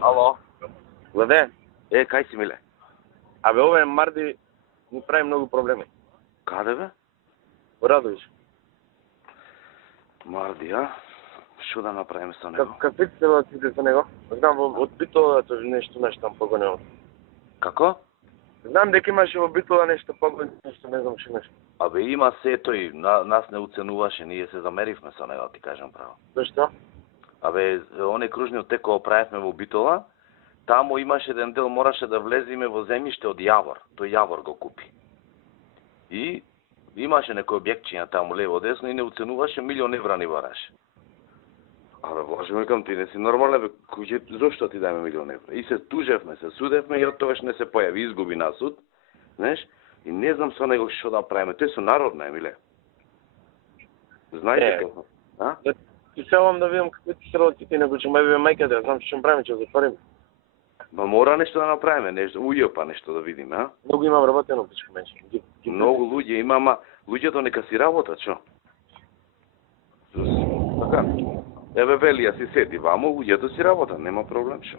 Ало. Гледе, кај си, миле? Абе, ове Марди ни прави многу проблеми. Каде, бе? Во Радовиш. Марди, а? Шо да направиме со него? Какви се ваците со него? Знам, од Битола нешто там погонено. Како? Знам дека имаше во Битола нешто погонено, нешто не знам што нешто. Абе, има се тој, нас не уценуваше, ние се замеривме со него, ти кажам право. Зашто? Абе, оне кружниот тек кога правевме во Битола, таму имаше еден дел, мораше да влеземе во земјиште од Јавор. Тој Јавор го купи. И имаше некој објектчиња таму лево десно и не уценуваше, €1.000.000 ни бараше. Абе, Боже, викам, ти не си нормален, бе, зошто ти дајме €1.000.000? И се тужевме, се судевме и од тогаш не се појави, изгуби на суд, знаеш? И не знам со него што да правиме. Тој со народна, Емиле. Знаеш како? А? Ти селам да видам какви ти се родите, него ќе ме биде мајка да знам што ќе правиме, ќе затвориме. Ма мора нешто да направиме, нешто, па нешто да видиме, а? Многу имам работено, пичко менше. Многу луѓе има, ама луѓето нека си работат, што? Така. Еве Велија си седи вамо, луѓето си работат, нема проблем, што?